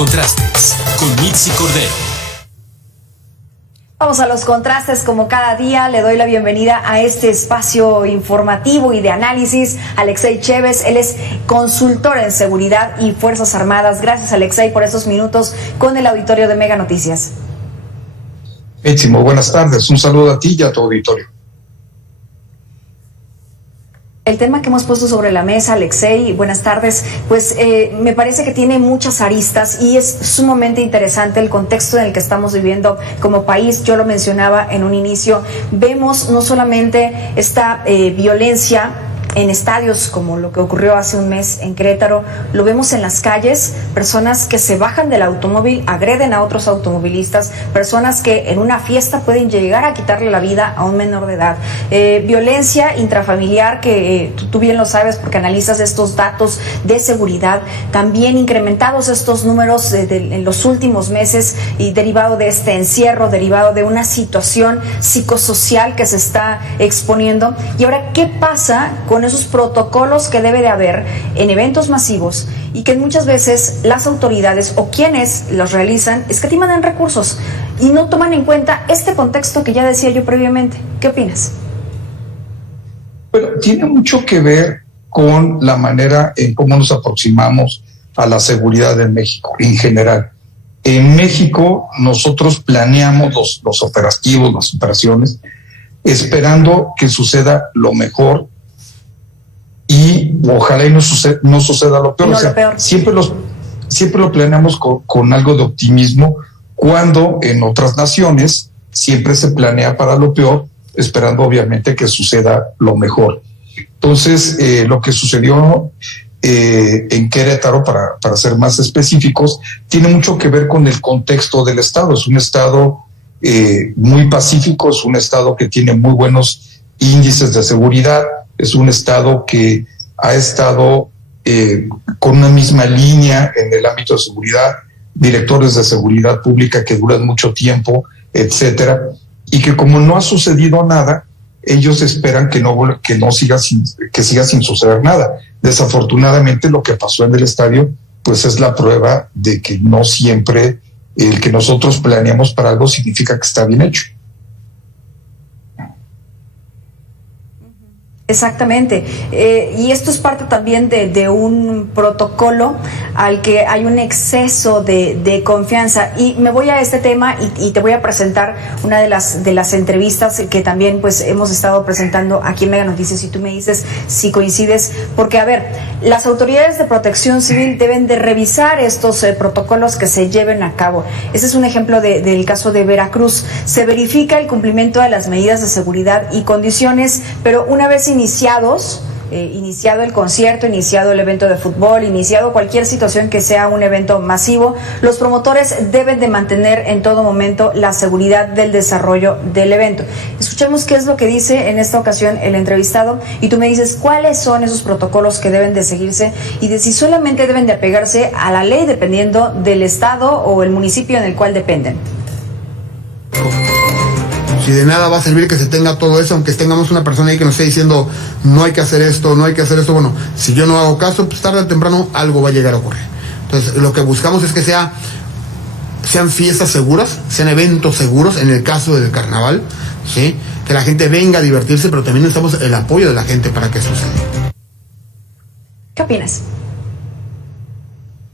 contrastes con Mitzi Cordero. Vamos a los contrastes como cada día. Le doy la bienvenida a este espacio informativo y de análisis a Alexei Chévez. Él es consultor en seguridad y Fuerzas Armadas. Gracias, Alexei, por estos minutos con el auditorio de Mega Noticias. Mitzi, muy buenas tardes. Un saludo a ti y a tu auditorio. El tema que hemos puesto sobre la mesa, Alexei, buenas tardes, pues me parece que tiene muchas aristas y es sumamente interesante el contexto en el que estamos viviendo como país. Yo lo mencionaba en un inicio, vemos no solamente esta violencia en estadios como lo que ocurrió hace un mes en Querétaro, lo vemos en las calles, personas que se bajan del automóvil, agreden a otros automovilistas, personas que en una fiesta pueden llegar a quitarle la vida a un menor de edad, violencia intrafamiliar que tú bien lo sabes porque analizas estos datos de seguridad, también incrementados estos números en los últimos meses y derivado de este encierro, derivado de una situación psicosocial que se está exponiendo. Y ahora, ¿qué pasa con esos protocolos que debe de haber en eventos masivos y que muchas veces las autoridades o quienes los realizan escatiman en recursos y no toman en cuenta este contexto que ya decía yo previamente? ¿Qué opinas? Bueno, tiene mucho que ver con la manera en cómo nos aproximamos a la seguridad en México en general. En México nosotros planeamos los operativos, las operaciones, esperando que suceda lo mejor y ojalá y no suceda lo peor. No, o sea, lo peor. Siempre lo planeamos con algo de optimismo, cuando en otras naciones siempre se planea para lo peor, esperando obviamente que suceda lo mejor. Entonces, lo que sucedió en Querétaro, para ser más específicos, tiene mucho que ver con el contexto del estado. Es un estado muy pacífico, es un estado que tiene muy buenos índices de seguridad, es un estado que ha estado con una misma línea en el ámbito de seguridad, directores de seguridad pública que duran mucho tiempo, etcétera, y que como no ha sucedido nada, ellos esperan que siga sin suceder nada. Desafortunadamente, lo que pasó en el estadio, pues es la prueba de que no siempre el que nosotros planeamos para algo significa que está bien hecho. Exactamente, y esto es parte también de un protocolo al que hay un exceso de confianza. Y me voy a este tema y te voy a presentar una de las entrevistas que también pues hemos estado presentando aquí en Mega Noticias, y tú me dices si coincides, porque a ver, las autoridades de protección civil deben de revisar estos protocolos que se lleven a cabo. Ese es un ejemplo del caso de Veracruz. Se verifica el cumplimiento de las medidas de seguridad y condiciones, pero una vez iniciado el concierto, iniciado el evento de fútbol, iniciado cualquier situación que sea un evento masivo, los promotores deben de mantener en todo momento la seguridad del desarrollo del evento. Escuchemos qué es lo que dice en esta ocasión el entrevistado y tú me dices cuáles son esos protocolos que deben de seguirse y de si solamente deben de apegarse a la ley dependiendo del estado o el municipio en el cual dependen. Si de nada va a servir que se tenga todo eso, aunque tengamos una persona ahí que nos esté diciendo no hay que hacer esto, no hay que hacer esto, bueno, si yo no hago caso, pues tarde o temprano algo va a llegar a ocurrir. Entonces, lo que buscamos es que sean fiestas seguras, sean eventos seguros, en el caso del carnaval, ¿sí? Que la gente venga a divertirse, pero también necesitamos el apoyo de la gente para que suceda. ¿Qué opinas?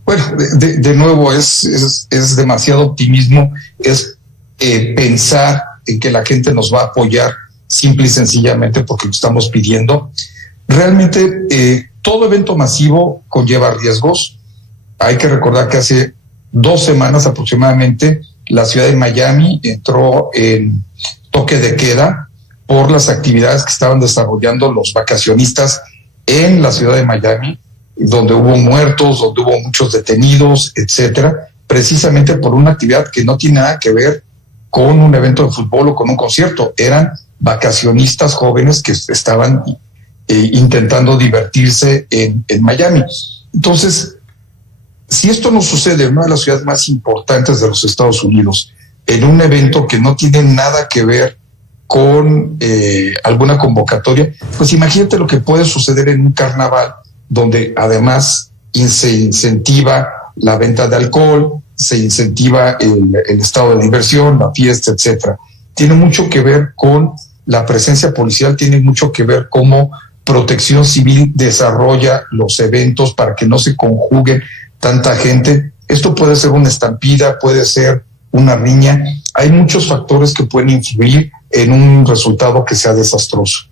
Bueno, de nuevo, es demasiado optimismo, es pensar en que la gente nos va a apoyar simple y sencillamente porque lo estamos pidiendo. Realmente todo evento masivo conlleva riesgos. Hay que recordar que hace 2 semanas aproximadamente la ciudad de Miami entró en toque de queda por las actividades que estaban desarrollando los vacacionistas en la ciudad de Miami, donde hubo muertos, donde hubo muchos detenidos, etcétera, precisamente por una actividad que no tiene nada que ver con un evento de fútbol o con un concierto. Eran vacacionistas jóvenes que estaban intentando divertirse en Miami. Entonces, si esto no sucede en una de las ciudades más importantes de los Estados Unidos, en un evento que no tiene nada que ver con alguna convocatoria, pues imagínate lo que puede suceder en un carnaval donde además se incentiva la venta de alcohol, se incentiva el estado de diversión, la fiesta, etcétera. Tiene mucho que ver con la presencia policial, tiene mucho que ver cómo Protección Civil desarrolla los eventos para que no se conjuguen tanta gente. Esto puede ser una estampida, puede ser una riña. Hay muchos factores que pueden influir en un resultado que sea desastroso.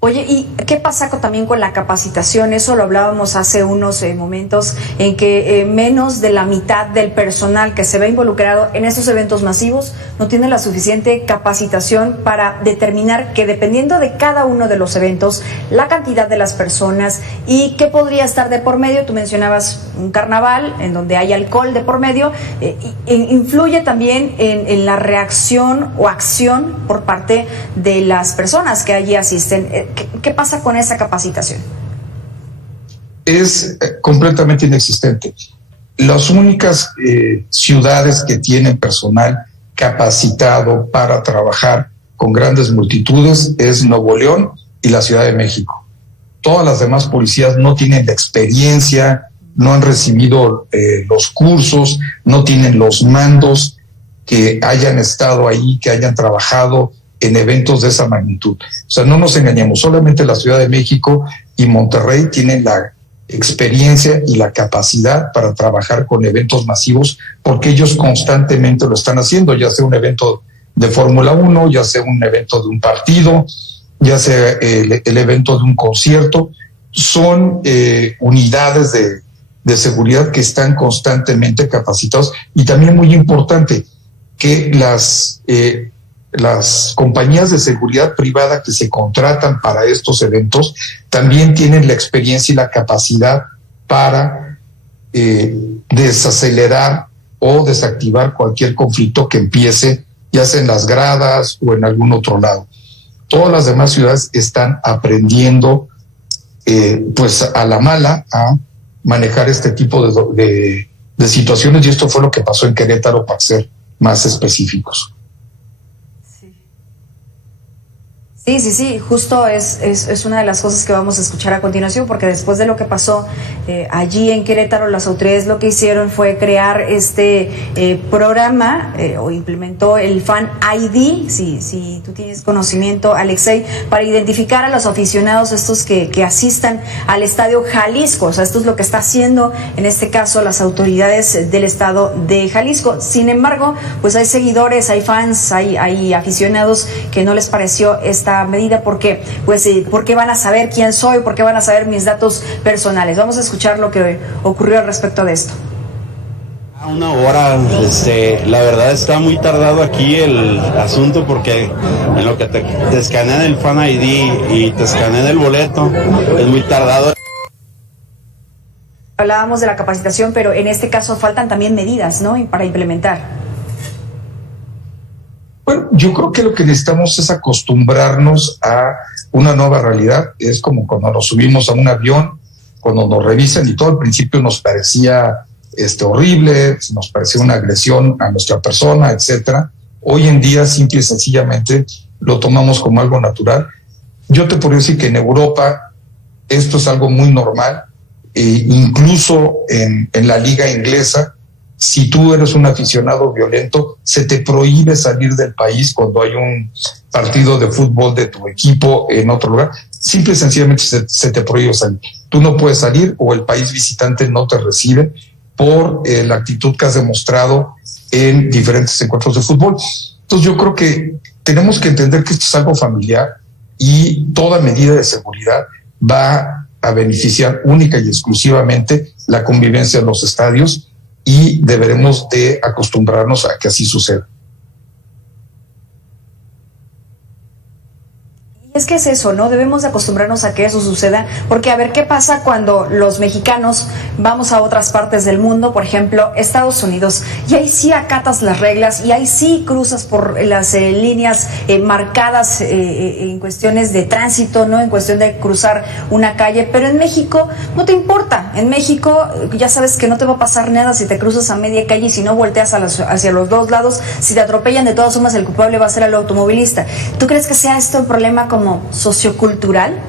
Oye, ¿y qué pasa también con la capacitación? Eso lo hablábamos hace unos momentos, en que menos de la mitad del personal que se ve involucrado en estos eventos masivos no tiene la suficiente capacitación para determinar que, dependiendo de cada uno de los eventos, la cantidad de las personas y qué podría estar de por medio. Tú mencionabas un carnaval en donde hay alcohol de por medio, influye también en la reacción o acción por parte de las personas que allí asisten. ¿Qué pasa con esa capacitación? Es completamente inexistente. Las únicas ciudades que tienen personal capacitado para trabajar con grandes multitudes es Nuevo León y la Ciudad de México. Todas las demás policías no tienen la experiencia, no han recibido los cursos, no tienen los mandos que hayan estado ahí, que hayan trabajado en eventos de esa magnitud. O sea, no nos engañemos, solamente la Ciudad de México y Monterrey tienen la experiencia y la capacidad para trabajar con eventos masivos, porque ellos constantemente lo están haciendo, ya sea un evento de Fórmula 1, ya sea un evento de un partido, ya sea el evento de un concierto. Son unidades de seguridad que están constantemente capacitados. Y también muy importante que las compañías de seguridad privada que se contratan para estos eventos también tienen la experiencia y la capacidad para desacelerar o desactivar cualquier conflicto que empiece, ya sea en las gradas o en algún otro lado. Todas las demás ciudades están aprendiendo pues a la mala a manejar este tipo de situaciones, y esto fue lo que pasó en Querétaro, para ser más específicos. Sí, justo es una de las cosas que vamos a escuchar a continuación, porque después de lo que pasó allí en Querétaro, las autoridades lo que hicieron fue crear este programa o implementó el Fan ID, si tú tienes conocimiento, Alexei, para identificar a los aficionados estos que asistan al Estadio Jalisco. O sea, esto es lo que está haciendo en este caso las autoridades del estado de Jalisco. Sin embargo, pues hay seguidores, hay fans, hay aficionados que no les pareció esta medida, porque porque van a saber quién soy, porque van a saber mis datos personales. Vamos a escuchar lo que ocurrió al respecto de esto. Una hora, la verdad está muy tardado aquí el asunto, porque en lo que te escanean el Fan ID y te escanean el boleto es muy tardado. Hablábamos de la capacitación, pero en este caso faltan también medidas, ¿no?, para implementar. Bueno, yo creo que lo que necesitamos es acostumbrarnos a una nueva realidad. Es como cuando nos subimos a un avión, cuando nos revisan, y todo al principio nos parecía horrible, nos parecía una agresión a nuestra persona, etcétera. Hoy en día, simple y sencillamente, lo tomamos como algo natural. Yo te podría decir que en Europa esto es algo muy normal, incluso en la liga inglesa. Si tú eres un aficionado violento, se te prohíbe salir del país cuando hay un partido de fútbol de tu equipo en otro lugar. Simple y sencillamente se te prohíbe salir. Tú no puedes salir, o el país visitante no te recibe por la actitud que has demostrado en diferentes encuentros de fútbol. Entonces yo creo que tenemos que entender que esto es algo familiar, y toda medida de seguridad va a beneficiar única y exclusivamente la convivencia en los estadios, y deberemos de acostumbrarnos a que así suceda. Es que es eso, ¿no? Debemos de acostumbrarnos a que eso suceda, porque a ver qué pasa cuando los mexicanos vamos a otras partes del mundo, por ejemplo, Estados Unidos, y ahí sí acatas las reglas, y ahí sí cruzas por las líneas marcadas en cuestiones de tránsito, ¿no? En cuestión de cruzar una calle, pero en México no te importa. En México ya sabes que no te va a pasar nada si te cruzas a media calle y si no volteas hacia los dos lados. Si te atropellan, de todas formas el culpable va a ser el automovilista. ¿Tú crees que sea esto un problema como sociocultural?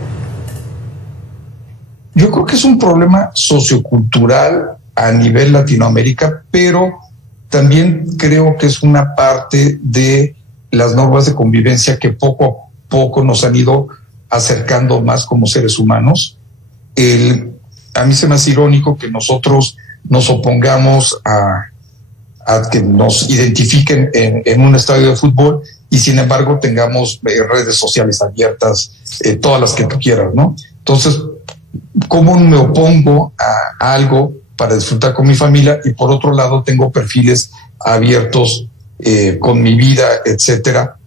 Yo creo que es un problema sociocultural a nivel Latinoamérica, pero también creo que es una parte de las normas de convivencia que poco a poco nos han ido acercando más como seres humanos. A mí se me hace irónico que nosotros nos opongamos a que nos identifiquen en un estadio de fútbol y sin embargo tengamos redes sociales abiertas, todas las que tú quieras, ¿no? Entonces, ¿cómo me opongo a algo para disfrutar con mi familia y por otro lado tengo perfiles abiertos con mi vida, etcétera,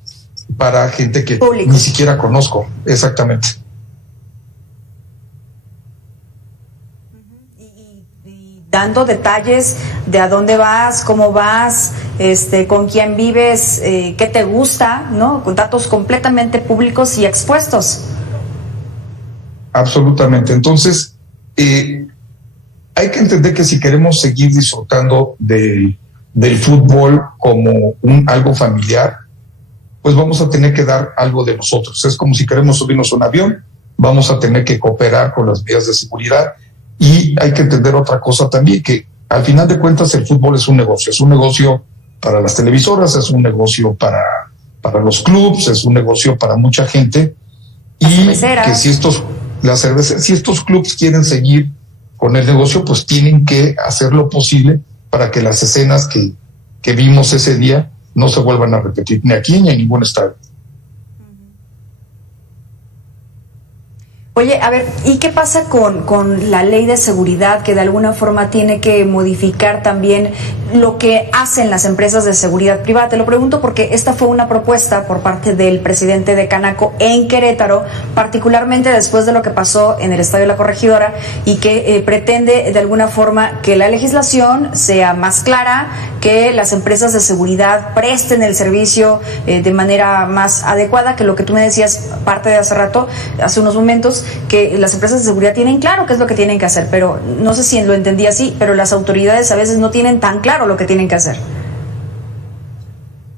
para gente que público ni siquiera conozco? Exactamente. Dando detalles de a dónde vas, cómo vas, con quién vives, qué te gusta, ¿no? Con datos completamente públicos y expuestos. Absolutamente. Entonces, hay que entender que si queremos seguir disfrutando del fútbol como algo familiar, pues vamos a tener que dar algo de nosotros. Es como si queremos subirnos a un avión, vamos a tener que cooperar con las medidas de seguridad. Y hay que entender otra cosa también, que al final de cuentas el fútbol es un negocio para las televisoras, es un negocio para los clubs, es un negocio para mucha gente, y que si estos clubs quieren seguir con el negocio, pues tienen que hacer lo posible para que las escenas que vimos ese día no se vuelvan a repetir ni aquí ni en ningún estadio. Oye, a ver, ¿y qué pasa con la ley de seguridad que de alguna forma tiene que modificar también lo que hacen las empresas de seguridad privada? Te lo pregunto porque esta fue una propuesta por parte del presidente de Canaco en Querétaro, particularmente después de lo que pasó en el Estadio La Corregidora, y que pretende de alguna forma que la legislación sea más clara, que las empresas de seguridad presten el servicio de manera más adecuada, que lo que tú me decías parte de hace unos momentos, que las empresas de seguridad tienen claro qué es lo que tienen que hacer, pero no sé si lo entendí así, pero las autoridades a veces no tienen tan claro lo que tienen que hacer.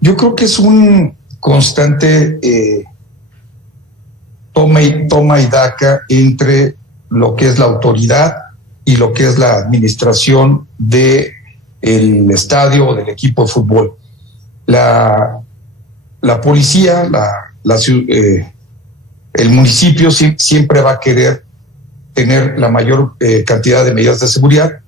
Yo creo que es un constante toma y daca entre lo que es la autoridad y lo que es la administración del estadio o del equipo de fútbol. La policía, el municipio siempre va a querer tener la mayor cantidad de medidas de seguridad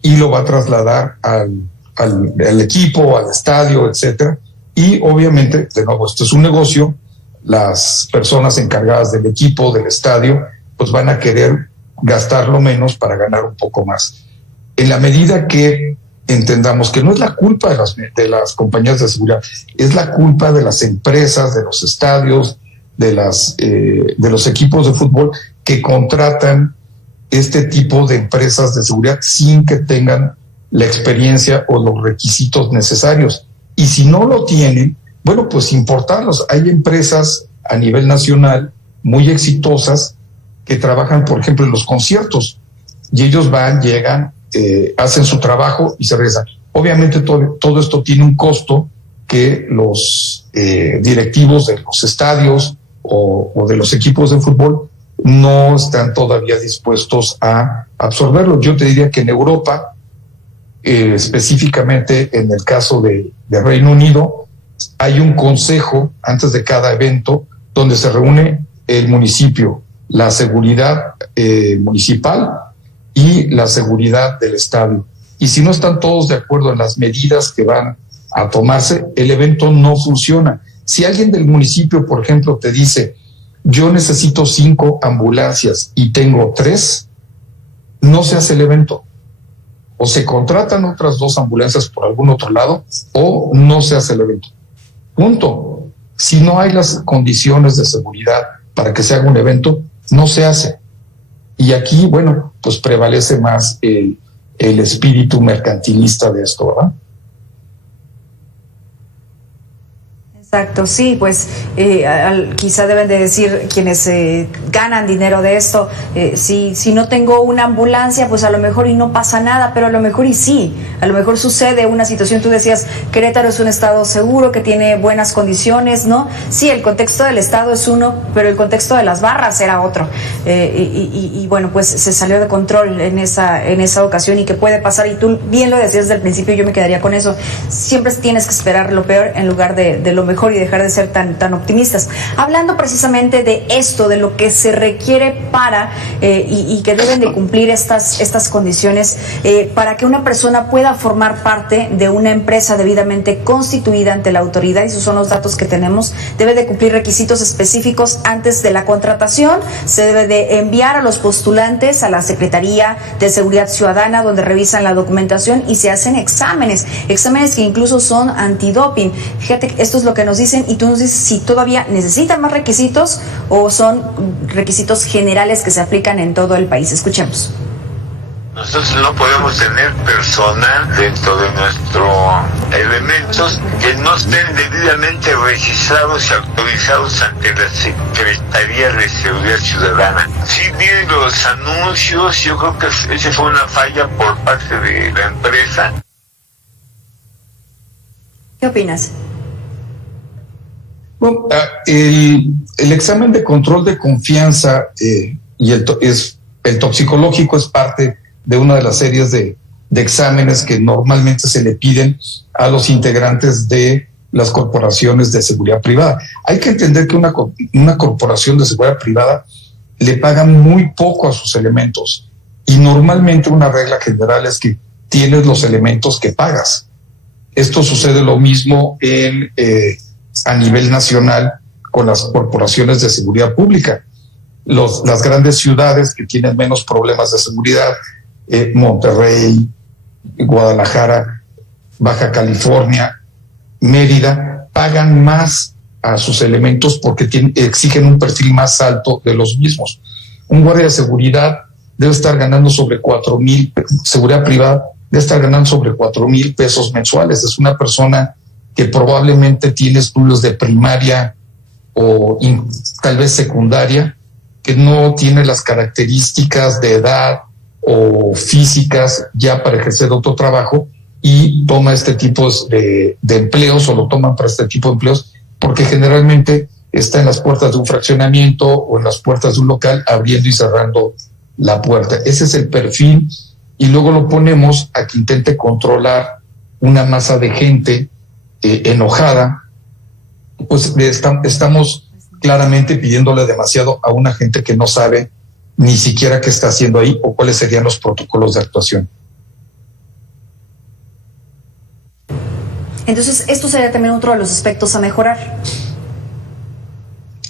y lo va a trasladar al equipo, al estadio, etcétera. Y obviamente, de nuevo, esto es un negocio, las personas encargadas del equipo, del estadio, pues van a querer gastarlo menos para ganar un poco más. En la medida que entendamos que no es la culpa de las compañías de seguridad, es la culpa de las empresas, de los estadios, de los equipos de fútbol que contratan este tipo de empresas de seguridad sin que tengan la experiencia o los requisitos necesarios. Y si no lo tienen, bueno, pues importarlos. Hay empresas a nivel nacional muy exitosas que trabajan, por ejemplo, en los conciertos, y ellos van, llegan, hacen su trabajo y se regresan. Obviamente todo esto tiene un costo que los directivos de los estadios o de los equipos de fútbol no están todavía dispuestos a absorberlo. Yo te diría que en Europa, específicamente en el caso de Reino Unido, hay un consejo antes de cada evento donde se reúne el municipio, la seguridad municipal y la seguridad del estadio. Y si no están todos de acuerdo en las medidas que van a tomarse, el evento no funciona. Si alguien del municipio, por ejemplo, te dice, yo necesito 5 ambulancias y tengo 3, no se hace el evento. O se contratan otras 2 ambulancias por algún otro lado, o no se hace el evento. Punto. Si no hay las condiciones de seguridad para que se haga un evento, no se hace. Y aquí, bueno, pues prevalece más el espíritu mercantilista de esto, ¿verdad? Exacto, sí, pues quizá deben de decir quienes ganan dinero de esto, si no tengo una ambulancia, pues a lo mejor y no pasa nada, pero a lo mejor y sí, a lo mejor sucede una situación. Tú decías, Querétaro es un estado seguro, que tiene buenas condiciones, ¿no? Sí, el contexto del estado es uno, pero el contexto de las barras era otro, y bueno, pues se salió de control en esa ocasión, y que puede pasar, y tú bien lo decías desde el principio, yo me quedaría con eso, siempre tienes que esperar lo peor en lugar de lo mejor, y dejar de ser tan optimistas. Hablando precisamente de esto, de lo que se requiere para y que deben de cumplir estas condiciones para que una persona pueda formar parte de una empresa debidamente constituida ante la autoridad, y esos son los datos que tenemos. Debe de cumplir requisitos específicos antes de la contratación, se debe de enviar a los postulantes a la Secretaría de Seguridad Ciudadana, donde revisan la documentación y se hacen exámenes que incluso son antidoping. Fíjate, esto es lo que nos dicen, y tú nos dices si todavía necesitan más requisitos o son requisitos generales que se aplican en todo el país. Escuchemos. Nosotros no podemos tener personal dentro de nuestros elementos que no estén debidamente registrados y autorizados ante la Secretaría de Seguridad Ciudadana. Si vienen los anuncios, yo creo que esa fue una falla por parte de la empresa. ¿Qué opinas? Bueno, el examen de control de confianza y el toxicológico es parte de una de las series de exámenes que normalmente se le piden a los integrantes de las corporaciones de seguridad privada. Hay que entender que una corporación de seguridad privada le paga muy poco a sus elementos, y normalmente una regla general es que tienes los elementos que pagas. Esto sucede lo mismo a nivel nacional con las corporaciones de seguridad pública. Las grandes ciudades que tienen menos problemas de seguridad, Monterrey, Guadalajara, Baja California, Mérida, pagan más a sus elementos porque exigen un perfil más alto de los mismos. Un guardia de seguridad debe estar ganando sobre 4,000, seguridad privada debe estar ganando sobre 4,000 pesos mensuales. Es una persona que probablemente tiene estudios de primaria o tal vez secundaria, que no tiene las características de edad o físicas ya para ejercer otro trabajo, y toma este tipo de empleos, o lo toman para este tipo de empleos, porque generalmente está en las puertas de un fraccionamiento o en las puertas de un local abriendo y cerrando la puerta. Ese es el perfil, y luego lo ponemos a que intente controlar una masa de gente enojada. Pues estamos claramente pidiéndole demasiado a una gente que no sabe ni siquiera qué está haciendo ahí o cuáles serían los protocolos de actuación. Entonces, esto sería también otro de los aspectos a mejorar.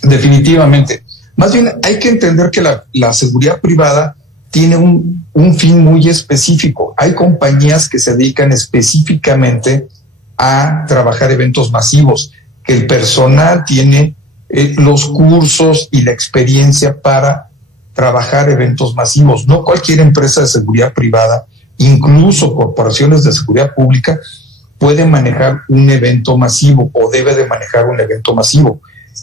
Definitivamente. Más bien hay que entender que la seguridad privada tiene un fin muy específico. Hay compañías que se dedican específicamente a trabajar eventos masivos, que el personal tiene los cursos y la experiencia para trabajar eventos masivos. No cualquier empresa de seguridad privada, incluso corporaciones de seguridad pública, puede manejar un evento masivo o debe de manejar un evento masivo.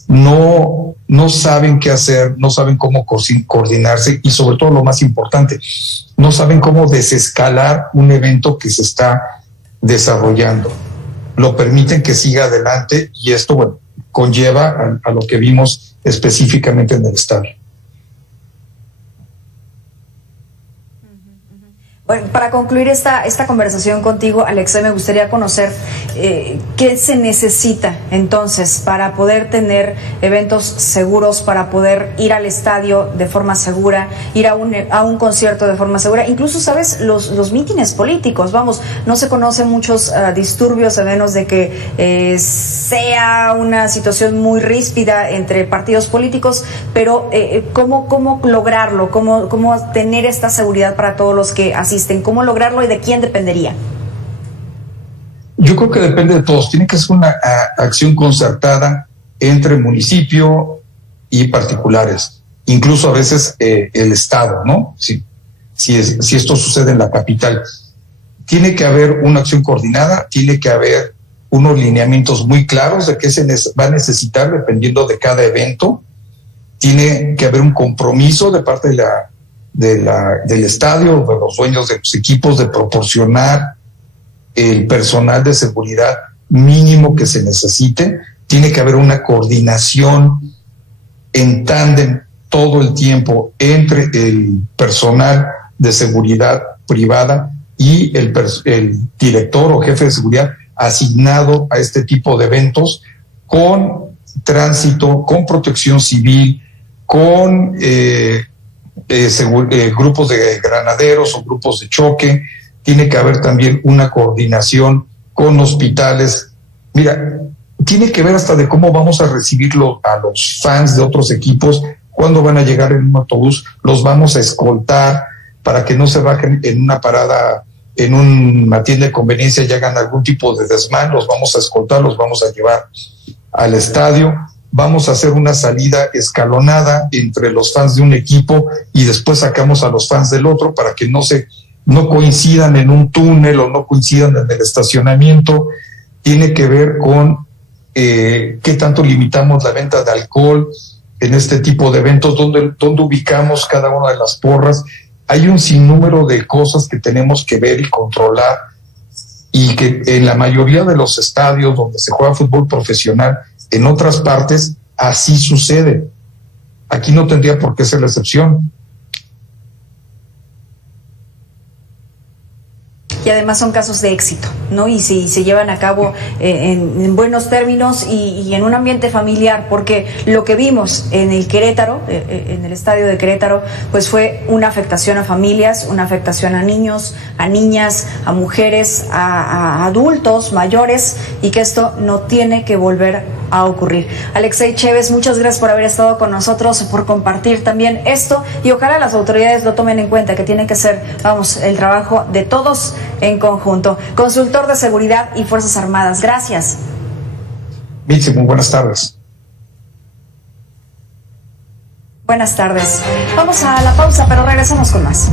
No saben qué hacer, no saben cómo coordinarse, y sobre todo lo más importante, no saben cómo desescalar un evento que se está desarrollando. Lo permiten que siga adelante, y esto, bueno, conlleva a lo que vimos específicamente en el estado. Bueno, para concluir esta conversación contigo, Alexei, me gustaría conocer qué se necesita entonces para poder tener eventos seguros, para poder ir al estadio de forma segura, ir a un concierto de forma segura, incluso, ¿sabes? Los mítines políticos, vamos, no se conocen muchos disturbios, a menos de que sea una situación muy ríspida entre partidos políticos, pero ¿cómo lograrlo? ¿Cómo tener esta seguridad para todos los que asisten? ¿Cómo lograrlo y de quién dependería? Yo creo que depende de todos. Tiene que ser una acción concertada entre municipio y particulares, incluso a veces el Estado, ¿no? Si esto sucede en la capital, tiene que haber una acción coordinada, tiene que haber unos lineamientos muy claros de qué se va a necesitar dependiendo de cada evento. Tiene que haber un compromiso de parte del estadio, de los dueños de los equipos, de proporcionar el personal de seguridad mínimo que se necesite. Tiene que haber una coordinación en tándem todo el tiempo entre el personal de seguridad privada y el director o jefe de seguridad asignado a este tipo de eventos, con tránsito, con protección civil, con grupos de granaderos o grupos de choque. Tiene que haber también una coordinación con hospitales. Mira, tiene que ver hasta de cómo vamos a recibirlo a los fans de otros equipos, cuándo van a llegar en un autobús, los vamos a escoltar para que no se bajen en una parada, en una tienda de conveniencia y hagan algún tipo de desmán. Los vamos a escoltar, los vamos a llevar al estadio. Vamos a hacer una salida escalonada entre los fans de un equipo y después sacamos a los fans del otro para que no coincidan en un túnel o no coincidan en el estacionamiento. Tiene que ver con qué tanto limitamos la venta de alcohol en este tipo de eventos, dónde ubicamos cada una de las porras. Hay un sinnúmero de cosas que tenemos que ver y controlar, y que en la mayoría de los estadios donde se juega fútbol profesional, en otras partes, así sucede. Aquí no tendría por qué ser la excepción. Y además son casos de éxito, ¿no? Y si se llevan a cabo en buenos términos y en un ambiente familiar, porque lo que vimos en el Querétaro, en el estadio de Querétaro, pues fue una afectación a familias, una afectación a niños, a niñas, a mujeres, a adultos mayores, y que esto no tiene que volver a ocurrir. Alexei Chévez, muchas gracias por haber estado con nosotros, por compartir también esto, y ojalá las autoridades lo tomen en cuenta, que tiene que ser, el trabajo de todos en conjunto. Consultor de Seguridad y Fuerzas Armadas, gracias. Mitzi, muy buenas tardes. Buenas tardes. Vamos a la pausa, pero regresamos con más.